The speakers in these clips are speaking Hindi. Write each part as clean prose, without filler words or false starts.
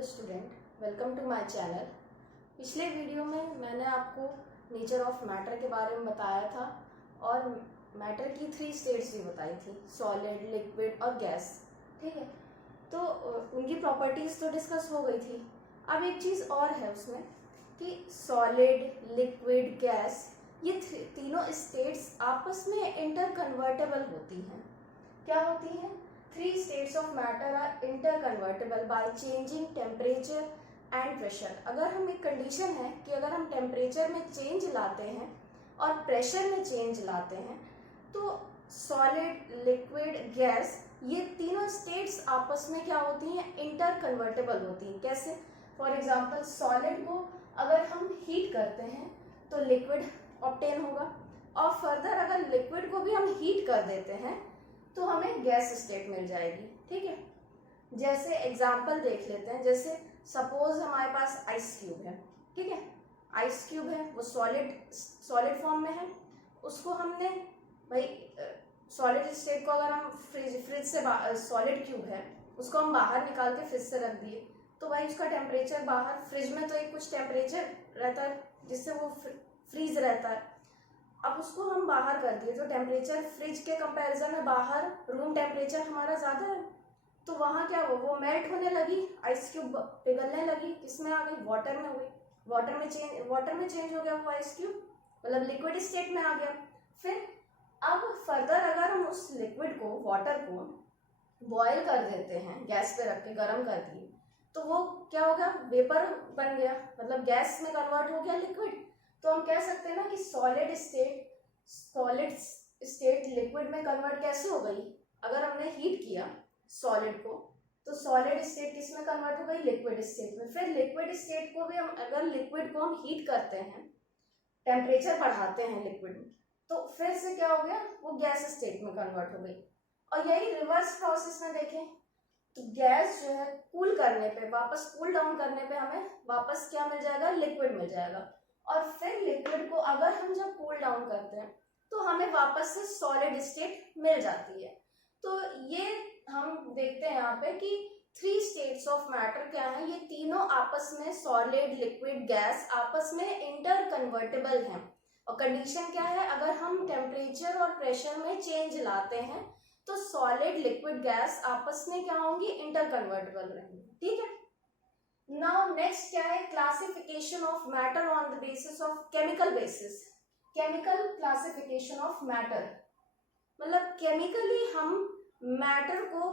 Hello student, welcome to my channel. पिछले वीडियो में मैंने आपको नेचर ऑफ मैटर के बारे में बताया था और मैटर की 3 स्टेट्स भी बताई थी, सॉलिड, लिक्विड और गैस। ठीक है, तो उनकी प्रॉपर्टीज तो डिस्कस हो गई थी। अब एक चीज़ और है उसमें कि सॉलिड, लिक्विड, गैस, ये तीनों स्टेट्स आपस में इंटर कन्वर्टेबल होती हैं। क्या होती हैं? 3 states of matter are interconvertible by changing temperature and pressure। अगर हम एक कंडीशन है कि अगर हम टेम्परेचर में चेंज लाते हैं और प्रेशर में चेंज लाते हैं तो सॉलिड, लिक्विड, गैस, ये तीनों स्टेट्स आपस में क्या होती हैं? इंटर कन्वर्टेबल होती हैं। कैसे? फॉर एग्जाम्पल, सॉलिड को अगर हम हीट करते हैं तो लिक्विड ऑब्टेन होगा और फर्दर अगर लिक्विड को भी हम हीट कर देते हैं तो हमें गैस स्टेट मिल जाएगी। ठीक है, जैसे एग्जाम्पल देख लेते हैं। जैसे सपोज हमारे पास आइस क्यूब है। ठीक है, आइस क्यूब है, वो सॉलिड फॉर्म में है। उसको हमने भाई सॉलिड स्टेट को अगर हम फ्रिज से सॉलिड क्यूब है उसको हम बाहर निकाल के फ्रिज से रख दिए तो भाई उसका टेम्परेचर बाहर, फ्रिज में तो एक कुछ टेम्परेचर रहता है जिससे वो फ्रीज रहता है। अब उसको हम बाहर कर दिए तो टेम्परेचर फ्रिज के कंपैरिजन में बाहर रूम टेम्परेचर हमारा ज़्यादा है, तो वहाँ क्या हुआ? वो मेल्ट होने लगी, आइस क्यूब पिघलने लगी। किसमें आ गई? वाटर में हुई। वाटर में चेंज हो गया वो आइस क्यूब, मतलब लिक्विड स्टेट में आ गया। फिर अब फर्दर अगर हम उस लिक्विड को, वाटर को बॉयल कर देते हैं, गैस पे रख के गर्म कर दिए तो वो क्या हो गया? वेपर बन गया, मतलब गैस में कन्वर्ट हो गया लिक्विड। तो हम कह सकते हैं ना कि सॉलिड स्टेट लिक्विड में कन्वर्ट कैसे हो गई? अगर हमने हीट किया सॉलिड को तो सॉलिड स्टेट किस में कन्वर्ट हो गई? लिक्विड स्टेट में। फिर लिक्विड स्टेट को भी हम, अगर लिक्विड को हम हीट करते हैं, टेम्परेचर बढ़ाते हैं लिक्विड में, तो फिर से क्या हो गया? वो गैस स्टेट में कन्वर्ट हो गई। और यही रिवर्स प्रोसेस में देखें तो गैस जो है कूल करने पे, वापस कूल डाउन करने पे हमें वापस क्या मिल जाएगा? लिक्विड मिल जाएगा। और फिर लिक्विड को अगर हम जब कूल डाउन करते हैं तो हमें वापस से सॉलिड स्टेट मिल जाती है। तो ये हम देखते हैं यहाँ पे कि 3 स्टेट्स ऑफ मैटर क्या है? ये तीनों आपस में, सॉलिड, लिक्विड, गैस, आपस में इंटर कन्वर्टेबल हैं। और कंडीशन क्या है? अगर हम टेम्परेचर और प्रेशर में चेंज लाते हैं तो सॉलिड, लिक्विड, गैस आपस में क्या होंगी? इंटर कन्वर्टेबल रहेंगी। ठीक है, नाउ नेक्स्ट क्या है? Classification of matter on the basis of chemical basis. Chemical classification of matter, मतलब केमिकली हम मैटर को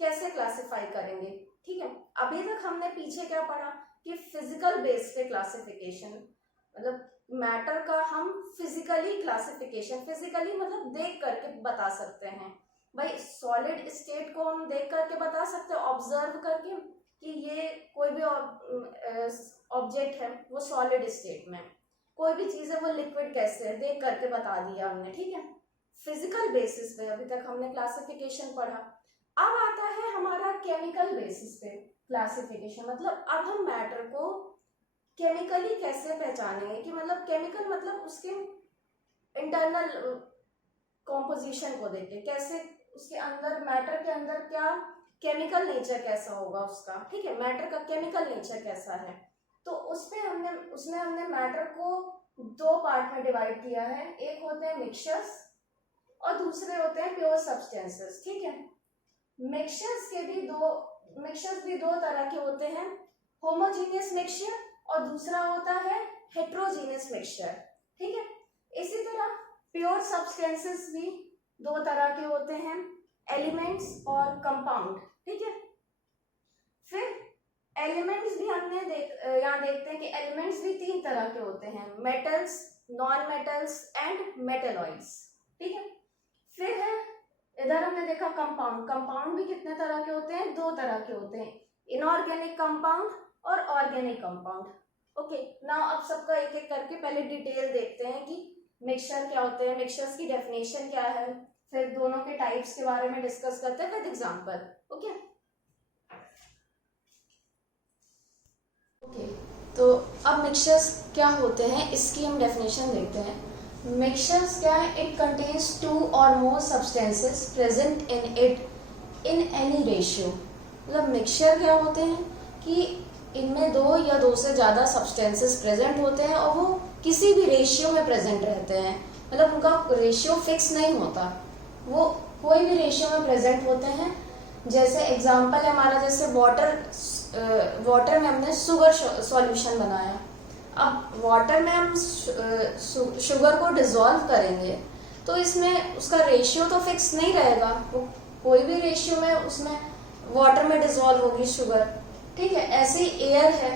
कैसे क्लासिफाई करेंगे। ठीक है, अभी तक हमने पीछे क्या पढ़ा कि फिजिकल बेस पे क्लासिफिकेशन, मतलब मैटर का हम फिजिकली क्लासिफिकेशन, फिजिकली मतलब देख करके बता सकते हैं। भाई सॉलिड स्टेट को हम देख करके बता सकते हैं, ऑब्जर्व करके कि ये कोई भी ऑब्जेक्ट है वो सॉलिड स्टेट में, कोई भी चीज है वो लिक्विड कैसे है, देख करके बता दिया हमने। ठीक है, फिजिकल बेसिस पे अभी तक हमने क्लासिफिकेशन पढ़ा। अब आता है हमारा केमिकल बेसिस पे क्लासिफिकेशन, मतलब अब हम मैटर को केमिकली कैसे पहचानेंगे कि मतलब केमिकल मतलब उसके इंटरनल कॉम्पोजिशन को देख के, कैसे उसके अंदर, मैटर के अंदर क्या केमिकल नेचर कैसा होगा उसका। ठीक है, मैटर का केमिकल नेचर कैसा है, तो उसमें हमने मैटर को 2 पार्ट में डिवाइड किया है। एक होते हैं मिक्सचर्स और दूसरे होते हैं प्योर सब्सटेंसेस। ठीक है, मिक्सचर्स भी दो तरह के होते हैं, होमोजीनियस मिक्सचर और दूसरा होता है हेट्रोजीनियस मिक्सचर। ठीक है, इसी तरह प्योर सब्सटेंसेस भी 2 तरह के होते हैं, एलिमेंट्स और कंपाउंड। ठीक है, फिर एलिमेंट्स भी हमने यहाँ देखते हैं कि एलिमेंट्स भी 3 तरह के होते हैं, metals, non metals and metalloids. ठीक है, फिर है इधर हमने देखा कंपाउंड भी कितने तरह के होते हैं? 2 तरह के होते हैं, इनऑर्गेनिक कंपाउंड और ऑर्गेनिक कंपाउंड। ओके, नाउ अब सबका एक एक करके पहले डिटेल देखते हैं कि मिक्सचर क्या होते हैं, मिक्सचर्स की डेफिनेशन क्या है, फिर दोनों के टाइप्स के बारे में डिस्कस करते हैं विद एग्जांपल। ओके, तो अब मिक्सचर्स क्या होते हैं इसकी हम डेफिनेशन देखते हैं। मिक्सचर्स क्या है? इट कंटेन्स 2 और मोर substances present in it in any ratio. मतलब मिक्सचर क्या होते हैं कि इनमें दो या दो से ज़्यादा सब्सटेंसेस प्रेजेंट होते हैं और वो किसी भी रेशियो में प्रेजेंट रहते हैं, मतलब उनका रेशियो फिक्स नहीं होता, वो कोई भी रेशियो में प्रेजेंट होते हैं। जैसे एग्जांपल है हमारा, जैसे वाटर में हमने शुगर सॉल्यूशन बनाया। अब वाटर में हम शुगर को डिसॉल्व करेंगे तो इसमें उसका रेशियो तो फिक्स नहीं रहेगा, वो कोई भी रेशियो में उसमें वाटर में डिसॉल्व होगी शुगर, ठीक है। ऐसे ही एयर है,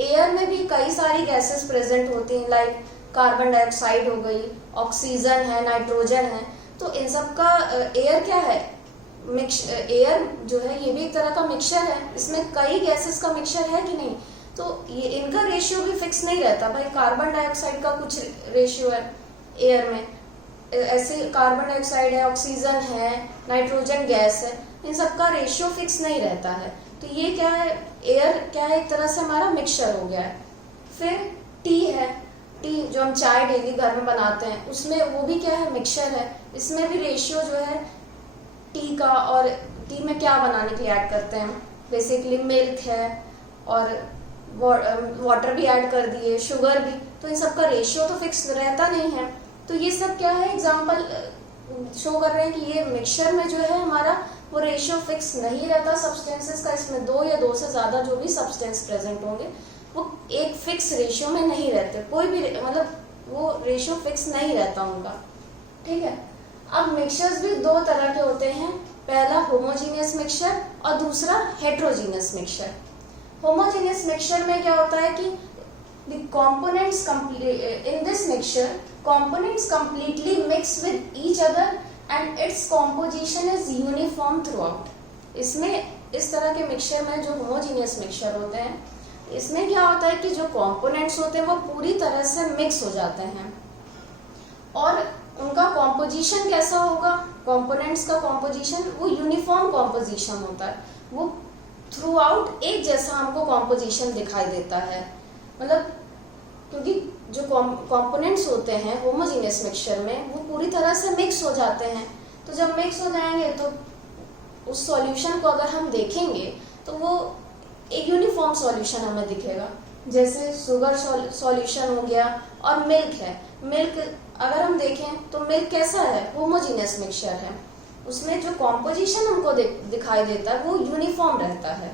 एयर में भी कई सारी गैसेस प्रेजेंट होती हैं, लाइक कार्बन डाइऑक्साइड हो गई, ऑक्सीजन है, नाइट्रोजन है। तो इन सब का एयर क्या है, एयर जो है ये भी एक तरह का मिक्सचर है, इसमें कई गैसेस का मिक्सचर है कि नहीं, तो ये इनका रेशियो भी फिक्स नहीं रहता। भाई कार्बन डाइऑक्साइड का कुछ रेशियो है एयर में, ऐसे कार्बन डाइऑक्साइड है, ऑक्सीजन है, नाइट्रोजन गैस है, इन सब का रेशियो फिक्स नहीं रहता है। तो ये क्या है, एयर क्या है, एक तरह से हमारा मिक्सचर हो गया है। फिर टी है, टी जो हम चाय डेली घर में बनाते हैं उसमें वो भी क्या है, मिक्सचर है। इसमें भी रेशियो जो है टी का, और टी में क्या बनाने के लिए ऐड करते हैं, बेसिकली मिल्क है और वाटर भी ऐड कर दिए, शुगर भी, तो इन सब का रेशियो तो फिक्स रहता नहीं है। तो ये सब क्या है, एग्जाम्पल शो कर रहे हैं कि ये मिक्सचर में जो है हमारा वो रेशियो फिक्स नहीं रहता सब्सटेंसेस का। इसमें दो या दो से ज़्यादा जो भी सब्सटेंस प्रेजेंट होंगे वो एक फिक्स रेशियो में नहीं रहते, कोई भी मतलब वो रेशियो फिक्स नहीं रहता उनका, ठीक है। अब मिक्सचर्स भी दो तरह के होते हैं, पहला होमोजीनियस मिक्सचर और दूसरा हेट्रोजीनियस मिक्सचर। होमोजीनियस मिक्सचर में क्या होता है कि the components in this mixture, components completely mix with each other and its composition is uniform throughout। इसमें इस तरह के मिक्सचर में जो होमोजीनियस मिक्सचर होते हैं, इसमें क्या होता है कि जो कंपोनेंट्स होते हैं वो पूरी तरह से मिक्स हो जाते हैं और उनका कॉम्पोजिशन कैसा होगा, कंपोनेंट्स का कॉम्पोजिशन वो यूनिफॉर्म कॉम्पोजिशन होता है, वो थ्रू आउट एक जैसा हमको कॉम्पोजिशन दिखाई देता है। मतलब क्योंकि जो कंपोनेंट्स होते हैं होमोजीनियस मिक्सचर में वो पूरी तरह से मिक्स हो जाते हैं, तो जब मिक्स हो जाएंगे तो उस सॉल्यूशन को अगर हम देखेंगे तो वो एक यूनिफॉर्म सॉल्यूशन हमें दिखेगा। जैसे शुगर सॉल्यूशन हो गया और मिल्क है, मिल्क अगर हम देखें तो मिल्क कैसा है, होमोजीनियस मिक्सचर है, उसमें जो कॉम्पोजिशन हमको दिखाई देता है वो यूनिफॉर्म रहता है,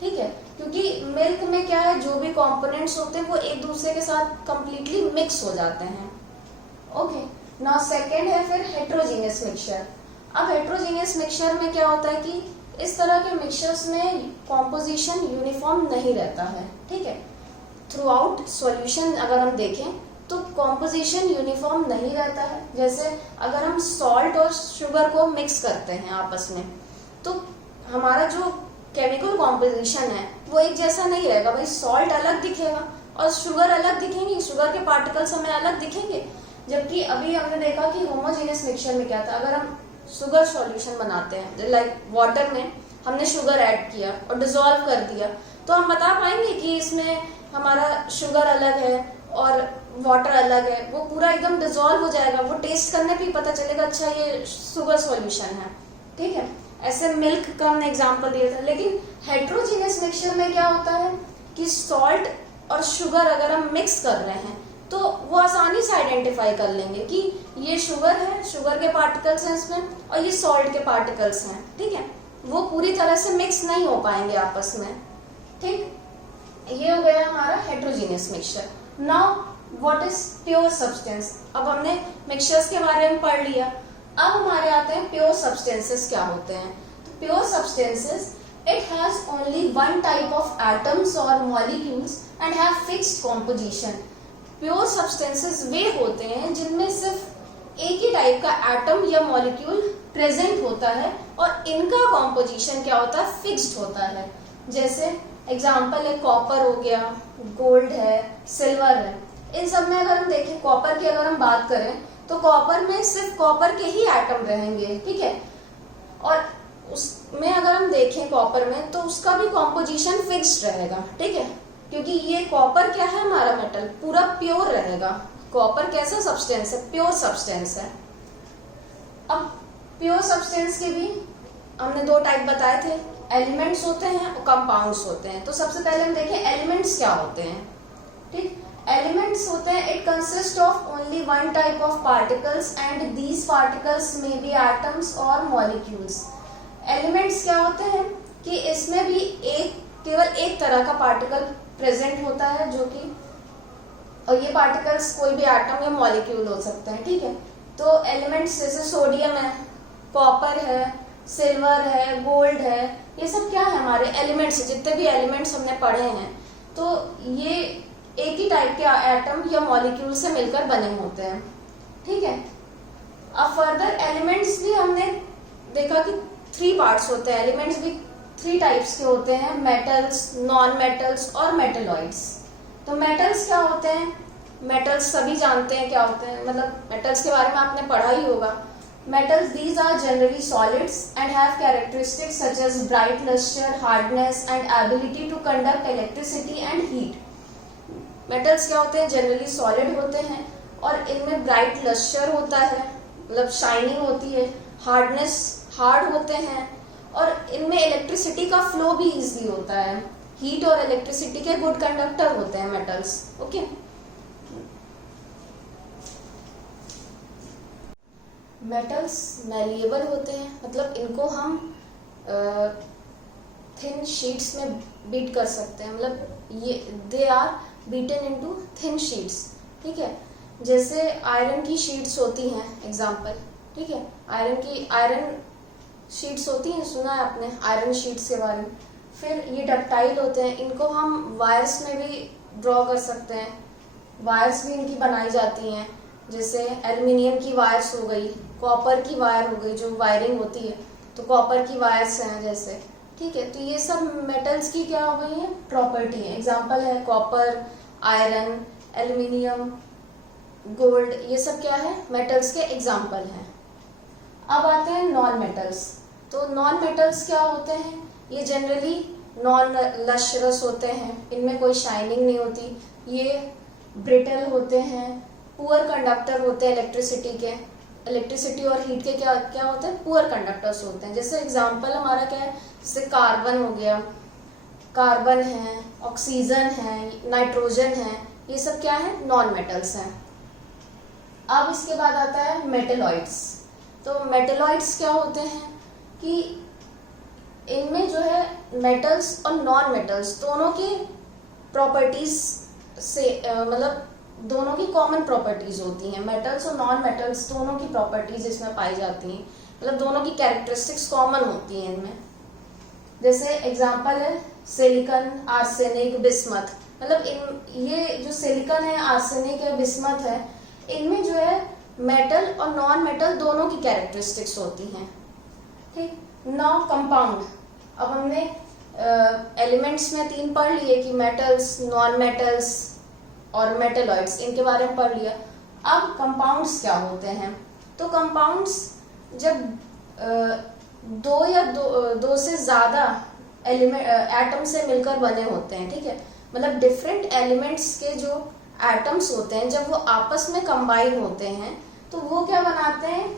ठीक है। क्योंकि मिल्क में क्या है, जो भी कंपोनेंट्स होते हैं वो एक दूसरे के साथ कंप्लीटली मिक्स हो जाते हैं। ओके, नाउ सेकंड है फिर हेट्रोजीनियस मिक्सचर। अब हेट्रोजीनियस मिक्सचर में क्या होता है कि इस तरह के मिक्सचर्स में कंपोजिशन यूनिफॉर्म नहीं रहता है, ठीक है। थ्रू आउट सॉल्यूशन अगर हम देखें तो कंपोजिशन यूनिफॉर्म नहीं रहता है। जैसे अगर हम सॉल्ट और शुगर को मिक्स करते हैं आपस में तो हमारा जो केमिकल कॉम्पोजिशन है वो एक जैसा नहीं रहेगा। भाई सॉल्ट अलग दिखेगा और शुगर अलग दिखेंगी, शुगर के पार्टिकल्स हमें अलग दिखेंगे। जबकि अभी हमने देखा कि होमोजीनियस मिक्सचर में क्या था, अगर हम शुगर सॉल्यूशन बनाते हैं लाइक वाटर में हमने शुगर ऐड किया और डिसॉल्व कर दिया तो हम बता पाएंगे कि इसमें हमारा शुगर अलग है और वाटर अलग है, वो पूरा एकदम डिसॉल्व हो जाएगा, वो टेस्ट करने पे पता चलेगा अच्छा ये शुगर सॉल्यूशन है, ठीक है। ऐसे मिल्क का हमने एग्जांपल दिया था। लेकिन हेट्रोजीनियस मिक्सचर में क्या होता है कि सॉल्ट और शुगर अगर हम मिक्स कर रहे हैं तो वो आसानी से आइडेंटिफाई कर लेंगे कि ये शुगर है, शुगर के पार्टिकल्स हैं इसमें, और ये सॉल्ट के पार्टिकल्स हैं, ठीक है। वो पूरी तरह से मिक्स नहीं हो पाएंगे आपस में, ठीक। ये हो गया हमारा heterogeneous mixture. Now what is pure substance. अब हमने मिक्सचर्स के बारे में पढ़ लिया, अब हमारे आते हैं प्योर सब्सटेंसेस क्या होते हैं। तो pure substances it has only one type of atoms और molecules and have fixed composition. Pure substances वे होते हैं जिनमें सिर्फ एक ही टाइप का एटम या मॉलिक्यूल प्रेजेंट होता है और इनका कॉम्पोजिशन क्या होता है, फिक्स्ड होता है। जैसे एग्जाम्पल है कॉपर हो गया, गोल्ड है, सिल्वर है। इन सब में अगर हम देखें, कॉपर की अगर हम बात करें तो कॉपर में सिर्फ कॉपर के ही एटम रहेंगे, ठीक है। और उसमें अगर हम देखें कॉपर में तो उसका भी कॉम्पोजिशन फिक्स्ड रहेगा, ठीक है। क्योंकि ये कॉपर क्या है, हमारा मेटल पूरा प्योर रहेगा। कॉपर कैसा सब्सटेंस है, प्योर सब्सटेंस है। अब प्योर सब्सटेंस के भी हमने दो टाइप बताए थे, एलिमेंट्स होते हैं और कंपाउंड्स होते हैं। तो सबसे पहले हम देखें एलिमेंट्स क्या होते हैं। ठीक, एलिमेंट्स होते हैं it consist of only one type of particles and these particles में बी एटम्स और मॉलिक्यूल्स। एलिमेंट्स क्या होते हैं कि इसमें भी केवल एक तरह का पार्टिकल प्रेजेंट होता है, जो कि और ये पार्टिकल्स कोई भी एटम या मॉलिक्यूल हो सकते हैं। ठीक है, तो एलिमेंट्स जैसे सोडियम है, कॉपर है, सिल्वर है, गोल्ड है, ये सब क्या है हमारे एलिमेंट्स। जितने भी एलिमेंट्स हमने पढ़े हैं तो ये एक ही टाइप के एटम या मॉलिक्यूल से मिलकर बने होते हैं। ठीक है, अब फर्दर एलिमेंट्स भी हमने देखा कि 3 पार्ट्स होते हैं। एलिमेंट्स भी 3 टाइप्स के होते हैं, मेटल्स, नॉन मेटल्स और मेटेलॉइड्स। तो मेटल्स क्या होते हैं, मेटल्स सभी जानते हैं क्या होते हैं, मतलब मेटल्स के बारे में आपने पढ़ा ही होगा। Metals, these are generally solids and have characteristics such as bright luster, hardness and ability to conduct electricity and heat. Metals क्या होते हैं, जनरली सॉलिड होते हैं और इनमें ब्राइट लस्टर होता है, मतलब शाइनिंग होती है, हार्डनेस हार्ड होते हैं और इनमें इलेक्ट्रिसिटी का फ्लो भी इजीली होता है। हीट और इलेक्ट्रिसिटी के गुड कंडक्टर होते हैं मेटल्स। ओके, मेटल्स मैलिएबल होते हैं, मतलब इनको हम थिन शीट्स में बीट कर सकते हैं, मतलब ये they are beaten into thin sheets. ठीक है, जैसे आयरन की शीट्स होती हैं एग्जांपल। ठीक है, आयरन शीट्स होती हैं, सुना है आपने आयरन शीट्स के बारे में। फिर ये डक्टाइल होते हैं, इनको हम वायर्स में भी ड्रॉ कर सकते हैं, वायर्स भी इनकी बनाई जाती हैं, जैसे एल्युमिनियम की वायर्स हो गई, कॉपर की वायर हो गई, जो वायरिंग होती है तो कॉपर की वायर्स हैं जैसे। ठीक है, तो ये सब मेटल्स की क्या हो गई है, प्रॉपर्टी है। एग्जांपल है कॉपर, आयरन, एल्युमिनियम, गोल्ड, ये सब क्या है, मेटल्स के एग्जांपल हैं। अब आते हैं नॉन मेटल्स। तो नॉन मेटल्स क्या होते हैं, ये जनरली नॉन लस्ट्रस होते हैं, इनमें कोई शाइनिंग नहीं होती, ये ब्रिटल होते हैं, पुअर कंडक्टर होते हैं इलेक्ट्रिसिटी और हीट के क्या क्या होते हैं, पुअर कंडक्टर्स होते हैं। जैसे एग्जांपल हमारा क्या है, जैसे कार्बन हो गया, कार्बन है, ऑक्सीजन है, नाइट्रोजन है, ये सब क्या है, नॉन मेटल्स हैं। अब इसके बाद आता है मेटेलॉइड्स। तो मेटेलॉइड्स क्या होते हैं कि इनमें जो है मेटल्स और नॉन मेटल्स दोनों की प्रॉपर्टीज से मतलब दोनों की कॉमन प्रॉपर्टीज होती हैं। मेटल्स और नॉन मेटल्स दोनों की प्रॉपर्टीज इसमें पाई जाती हैं, मतलब दोनों की कैरेक्टरिस्टिक्स कॉमन होती हैं इनमें। जैसे एग्जांपल है सिलिकॉन, आर्सेनिक, बिस्मथ। मतलब ये जो सिलिकॉन है, आर्सेनिक है, बिस्मथ है, इनमें जो है मेटल और नॉन मेटल दोनों की कैरेक्टरिस्टिक्स होती हैं। ठीक, नाउ कंपाउंड। अब हमने एलिमेंट्स में 3 पढ़ लिए कि मेटल्स, नॉन मेटल्स और मेटेलॉइड्स, इनके बारे में पढ़ लिया। अब कंपाउंड्स क्या होते हैं, तो कंपाउंड्स जब दो से ज्यादा एटम से मिलकर बने होते हैं। ठीक है, मतलब डिफरेंट एलिमेंट्स के जो एटम्स होते हैं जब वो आपस में कंबाइन होते हैं तो वो क्या बनाते हैं,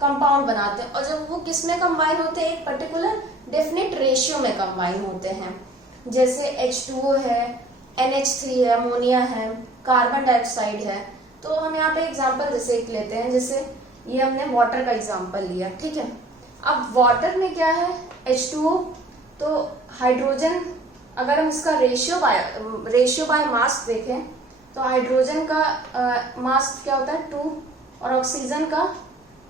कंपाउंड बनाते हैं। और जब वो किस में कंबाइन होते हैं, एक पर्टिकुलर डेफिनेट रेशियो में कंबाइन होते हैं। जैसे H2O है, NH3 है, अमोनिया है, कार्बन डाइऑक्साइड है। तो हम यहाँ पे एग्जांपल जैसे एक लेते हैं, जैसे ये हमने वाटर का एग्जांपल लिया। ठीक है, अब वाटर में क्या है, H2O, तो हाइड्रोजन, अगर हम इसका रेशियो बाय मास देखें तो हाइड्रोजन का मास क्या होता है 2 और ऑक्सीजन का,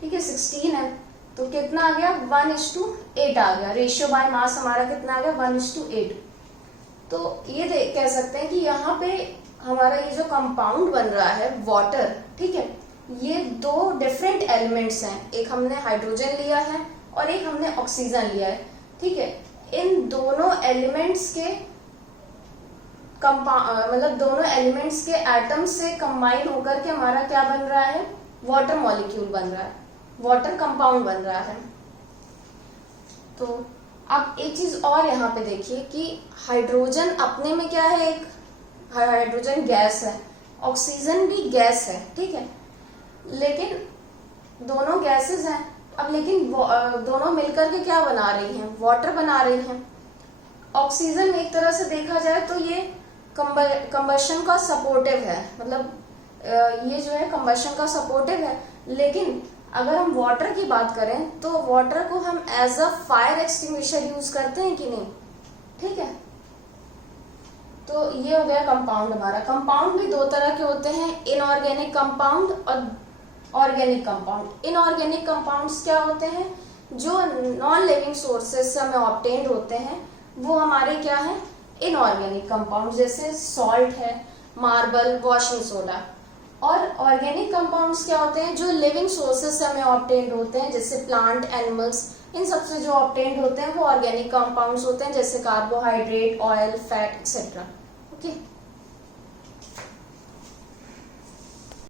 ठीक है, 16 है। तो कितना आ गया, 1:8 आ गया। रेशियो बाय मास हमारा कितना आ गया, 1:8। तो ये कह सकते हैं कि यहाँ पे हमारा ये जो कंपाउंड बन रहा है वाटर, ठीक है, ये 2 डिफरेंट एलिमेंट्स हैं। एक हमने हाइड्रोजन लिया है और एक हमने ऑक्सीजन लिया है। ठीक है, इन दोनों एलिमेंट्स के मतलब दोनों एलिमेंट्स के एटम से कंबाइन होकर के हमारा क्या बन रहा है, वाटर मॉलिक्यूल बन रहा है, वाटर कंपाउंड बन रहा है। तो अब एक चीज और यहाँ पे देखिए कि हाइड्रोजन अपने में क्या है, एक हाइड्रोजन गैस है, ऑक्सीजन भी गैस है। ठीक है, लेकिन दोनों गैसेस हैं अब लेकिन दोनों मिलकर के क्या बना रही हैं, वाटर बना रही हैं। ऑक्सीजन में एक तरह से देखा जाए तो ये कंबशन का सपोर्टिव है, मतलब ये जो है कंबशन का सपोर्टिव है। लेकिन अगर हम वाटर की बात करें तो वाटर को हम as a fire extinguisher use करते हैं कि नहीं, ठीक है। तो ये हो गया कंपाउंड हमारा। कंपाउंड भी दो तरह के होते हैं, इनऑर्गेनिक कंपाउंड और ऑर्गेनिक कंपाउंड। इनऑर्गेनिक कंपाउंड्स क्या होते हैं, जो नॉन लिविंग सोर्सेज से हमें ऑब्टेन्ड होते हैं, वो हमारे क्या है, इनऑर्गेनिक कंपाउंड, जैसे सॉल्ट है, मार्बल, वॉशिंग सोडा। और ऑर्गेनिक कंपाउंड्स क्या होते हैं, जो लिविंग सोर्सेज से हमें ऑब्टेन्ड होते हैं, जैसे प्लांट, एनिमल्स, इन सबसे जो ऑब्टेन्ड होते हैं वो ऑर्गेनिक कंपाउंड्स होते हैं, जैसे carbohydrate, oil, fat etcetera. Okay.